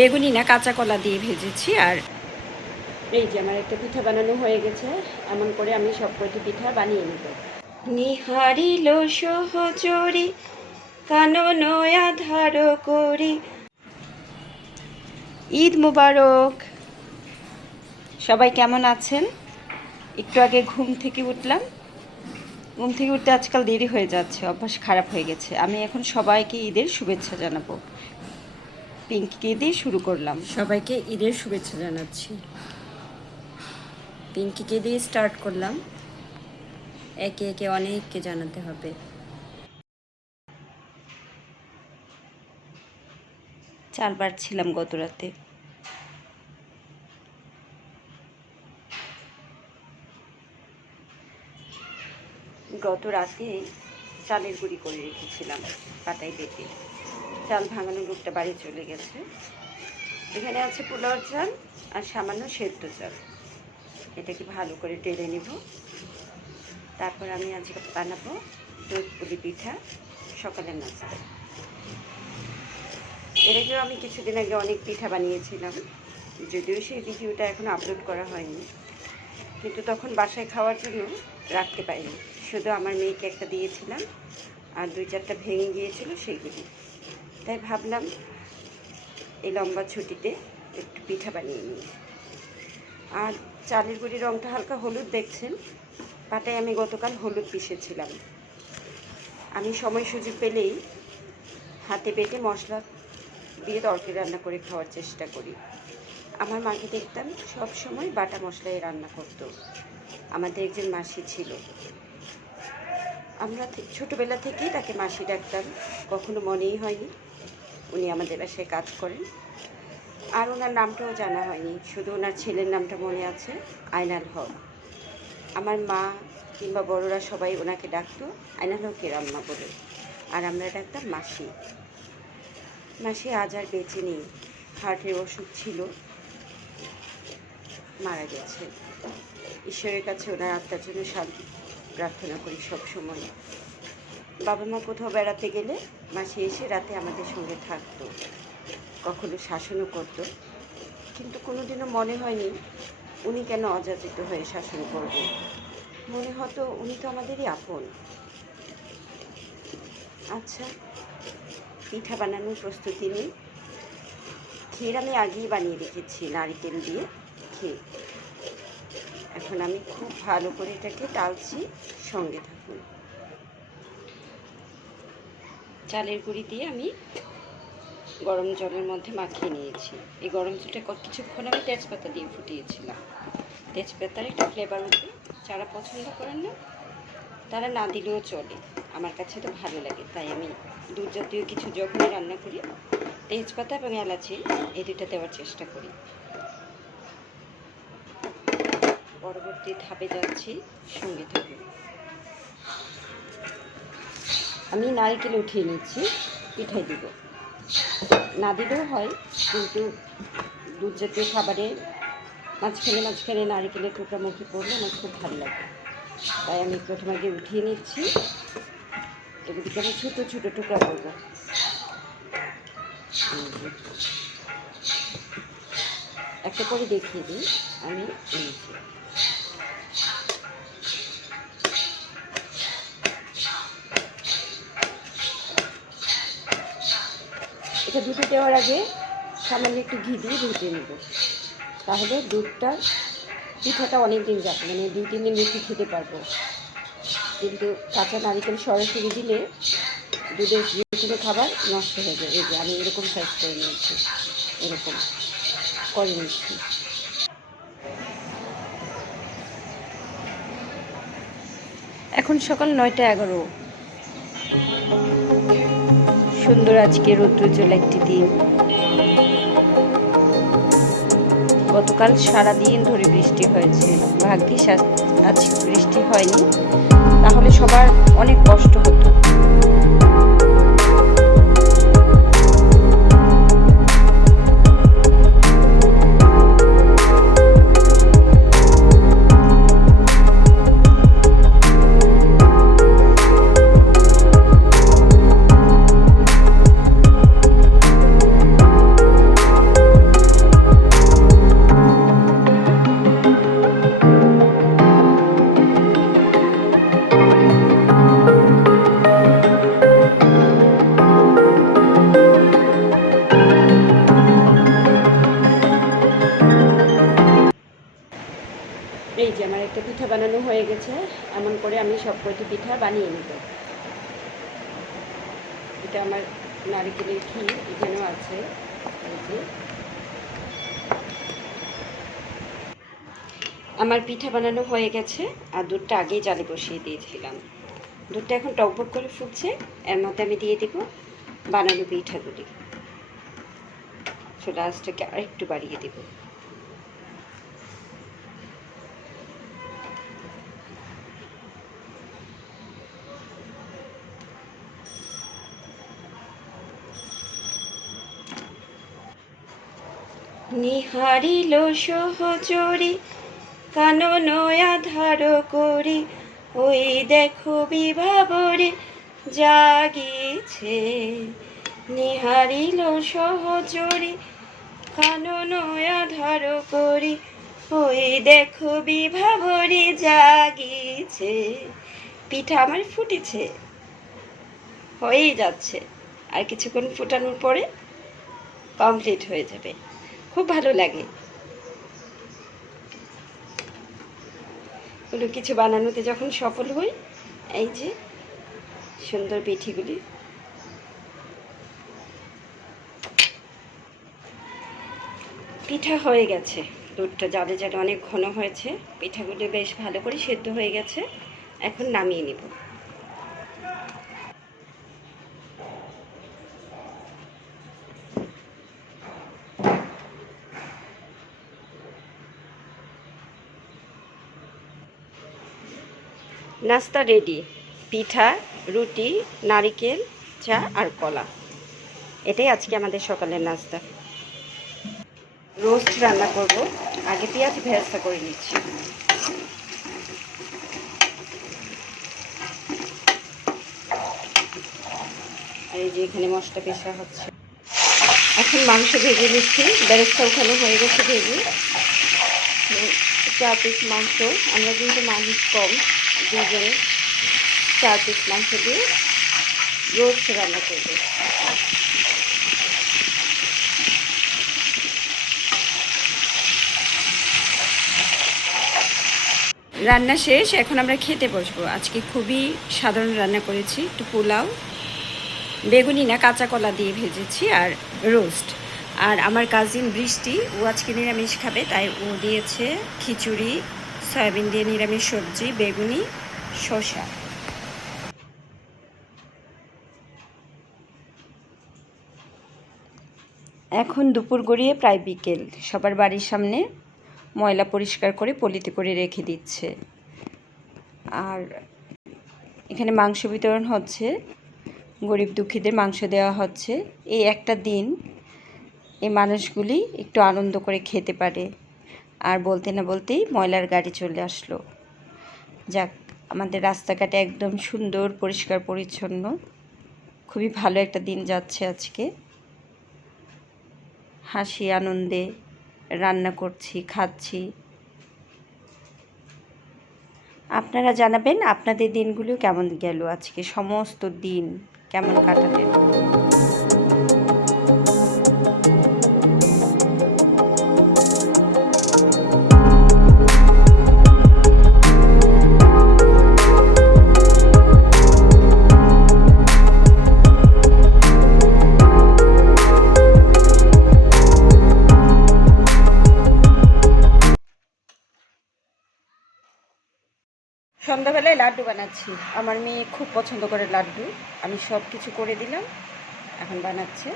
বেগুনি না কাঁচা কলা দিয়ে ভেজেছি। আর এই যে আমার একটা পিঠা বানানো হয়ে গেছে। এমন করে আমি সব কয়টি পিঠা বানিয়ে নিব। নিহারিল সহচরি কানন আধার করি। ঈদ মুবারক। সবাই কেমন আছেন? একটু আগে ঘুম থেকে উঠলাম। ঘুম থেকে উঠতে আজকাল দেরি হয়ে যাচ্ছে, অভ্যাস খারাপ হয়ে গেছে। আমি এখন সবাইকে ঈদের শুভেচ্ছা জানাবো। পিঙ্কিকে দিয়ে শুরু করলাম। সবাইকে ঈদের শুভেচ্ছা জানাচ্ছি। পিঙ্কিকে দিয়ে স্টার্ট করলাম। একে একে অনেককে জানাতে হবে। চাল বাড়ছিলাম গত রাতে। গত রাতে চালের গুঁড়ি করে রেখেছিলাম পাতায় বেটে। চাল ভাঙানোর লোকটা বাড়ি চলে গেছে। এখানে আছে পোলাওর চাল আর সামান্য সেদ্ধ চাল। এটাকে ভালো করে টেলে নেব। তারপর আমি আজকে বানাবো দুধ পুলি পিঠা, সকালের নাস্তা। এর আগেও আমি কিছুদিন আগে অনেক পিঠা বানিয়েছিলাম, যদিও সেই ভিডিওটা এখন আপলোড করা হয়নি। কিন্তু তখন বাসায় খাওয়ার জন্য রাখতে পারিনি, শুধু আমার মেয়েকে একটা দিয়েছিলাম আর 2-4টা ভেঙে গিয়েছিল সেইগুলি। তাই ভাবলাম এই লম্বা ছুটিতে একটু পিঠা বানিয়ে নিই। আর চালের গুঁড়ির রঙটা হালকা হলুদ দেখছেন। পাটায় আমি গতকাল হলুদ পিষেছিলাম। আমি সময় সুযোগ পেলেই হাতে বেটে মশলা দিয়ে তরকারি রান্না করে খাওয়ার চেষ্টা করি। আমার মাকে দেখতাম সব সময় বাটা মশলায় রান্না করতো। আমাদের একজন মাসি ছিল, আমরা ছোটোবেলা থেকেই তাকে মাসি ডাকতাম। কখনো মনেই হয়নি উনি আমাদের বাসায় কাজ করেন। আর ওনার নামটাও জানা হয়নি, শুধু ওনার ছেলের নামটা মনে আছে, আয়নাল হক। আমার মা কিংবা বড়রা সবাই ওনাকে ডাকতো আয়নাল হকের আম্মা বলে, আর আমরা ডাকতাম মাসি। মাসি আজ আর বেঁচে নেই, হার্টের অসুখ ছিল, মারা গেছে। ঈশ্বরের কাছে ওনার আত্মার জন্য শান্তি প্রার্থনা করি সব সময়। বাবা মা কোথাও বেড়াতে গেলে মাসি এসে রাতে আমাদের সঙ্গে থাকতো, কখনো শাসনও করতো। কিন্তু কোনোদিনও মনে হয়নি উনি কেন অযাচিত হয়ে শাসন করবে। মনে হতো উনি তো আমাদেরই আপন। আচ্ছা, পিঠা বানানোর প্রস্তুতি নিই। ক্ষীর আমি আগেই বানিয়ে রেখেছি নারকেল দিয়ে ক্ষীর। এখন আমি খুব ভালো করে এটাকে টালছি, সঙ্গে থাকুন। চালের গুঁড়ি দিয়ে আমি গরম জলের মধ্যে মাখিয়ে নিয়েছি। এই গরম জলটা কিছুক্ষণ আমি তেজপাতা দিয়ে ফুটিয়েছিলাম। তেজপাতার একটা ফ্লেভার উঠবে। যারা পছন্দ করেন না তারা না দিলেও চলে, আমার কাছে তো ভালো লাগে। তাই আমি দুধ জাতীয় কিছু যখনই রান্না করি তেজপাতা এবং এলাচি এই দুটো দেওয়ার চেষ্টা করি। পরবর্তী ধাপে যাচ্ছি, সঙ্গে থাকুন। আমি নারকেল উঠিয়ে নিচ্ছি, পিঠায় দিব। না দিলেও হয়, কিন্তু দুধ জাতীয় খাবারে মাঝখানে মাঝখানে নারকেলের টুকরা মুখে পড়লে আমার খুব ভালো লাগে। তাই আমি প্রথমে আগে উঠিয়ে নিচ্ছি। এগুলিকে আমি ছোটো ছোটো টুকরা করব। একটা করে দেখিয়ে দিই আমি এনেছি। এটা দুধে দেওয়ার আগে সামান্য একটু ঘি দিয়ে ভেজে নেব, তাহলে পিঠাটা অনেক দিন যাবে, মানে 2-3 দিন বেশি খেতে পারবো। কিন্তু কাঁচা নারকেল সরাসরি দিলে দুধের যে কোনো খাবার নষ্ট হয়ে যায়। এই যে আমি এরকম সাইজ করে নিয়েছি, এরকম করে নিচ্ছি। এখন সকাল 9টা 11। সুন্দর আজকে রৌদ্রোজ্জ্বল একটি দিন। গতকাল সারাদিন ধরে বৃষ্টি হয়েছে, ভাগ্যিস আজ বৃষ্টি হয়নি, তাহলে সবার অনেক কষ্ট হতো। যে আমার একটা পিঠা বানানো হয়ে গেছে। এমন করে আমি সব কয়টি পিঠা বানিয়ে নেব। এটা আমার নারকেলের ঘি এখানেও আছে। এই যে আমার পিঠা বানানো হয়ে গেছে, আর দুধটা আগেই জালে বসিয়ে দিয়েছিলাম। দুধটা এখন টকবক করে ফুটছে, এর মধ্যে আমি দিয়ে দিব বানানো পিঠাগুলি। চুলা আঁচটাকে আরেকটু বাড়িয়ে দিব। নিহারিল সহচরি কানন আধার করি, ওই দেখো বিভাবরে জাগিছে। নিহারিল সহচরি কানন আধার করি, ওই দেখো বিভাবরে জাগিছে। পিঠা আমার ফুটেছে, হয়েই যাচ্ছে। আর কিছুক্ষণ ফুটানোর পরে কমপ্লিট হয়ে যাবে। খুব ভালো লাগে কোনো কিছু বানানোতে যখন সফল হই। এই যে সুন্দর পিঠেগুলি। পিঠা হয়ে গেছে, দুধটা জালে জালে অনেক ঘন হয়েছে, পিঠাগুলি বেশ ভালো করে সেদ্ধ হয়ে গেছে। এখন নামিয়ে নেব। নাস্তা রেডি। পিঠা, রুটি, নারিকেল, চা আর কলা। এটাই আজকে আমাদের সকালের নাস্তা। রোস্ট রান্না করব। আগে পেঁয়াজ ভেজা করে নিচ্ছি। এই যে এখানে মশলা পেশা হচ্ছে। এখন মাংস ভেজে নিচ্ছি। বেরেস্তা ওখানে হয়ে গেছে ভেজে। 4 পিস মাংস, আমরা কিন্তু মানুষ কম, 2 জনে 4 পিস মাংস দিয়ে রোস্ট রান্না করব। রান্না শেষ, এখন আমরা খেতে বসবো। আজকে খুবই সাধারণ রান্না করেছি, একটু পোলাও, বেগুনি না কাঁচা কলা দিয়ে ভেজেছি, আর রোস্ট। আর আমার কাজিন বৃষ্টি, ও আজকে নিরামিষ খাবে, তাই ও দিয়েছে খিচুড়ি, সয়াবিন দিয়ে নিরামিষ সবজি, বেগুনি, শসা। এখন দুপুর গড়িয়ে প্রায় বিকেল। সবার বাড়ির সামনে ময়লা পরিষ্কার করে পলিতে করে রেখে দিচ্ছে। আর এখানে মাংস বিতরণ হচ্ছে, গরিব দুঃখীদের মাংস দেওয়া হচ্ছে। এই একটা দিন এই মানুষগুলি একটু আনন্দ করে খেতে পারে। আর বলতে না বলতেই ময়লার গাড়ি চলে আসলো। যাক, আমাদের রাস্তাঘাটে একদম সুন্দর, পরিষ্কার পরিচ্ছন্ন। খুবই ভালো একটা দিন যাচ্ছে আজকে। হাসি আনন্দে রান্না করছি, খাচ্ছি। আপনারা জানাবেন আপনাদের দিনগুলো কেমন গেল, আজকে সমস্ত দিন কেমন কাটালেন। সন্ধ্যাবেলায় লাড্ডু বানাচ্ছি। আমার মেয়ে খুব পছন্দ করে লাড্ডু। আমি সব কিছু করে দিলাম, এখন বানাচ্ছে।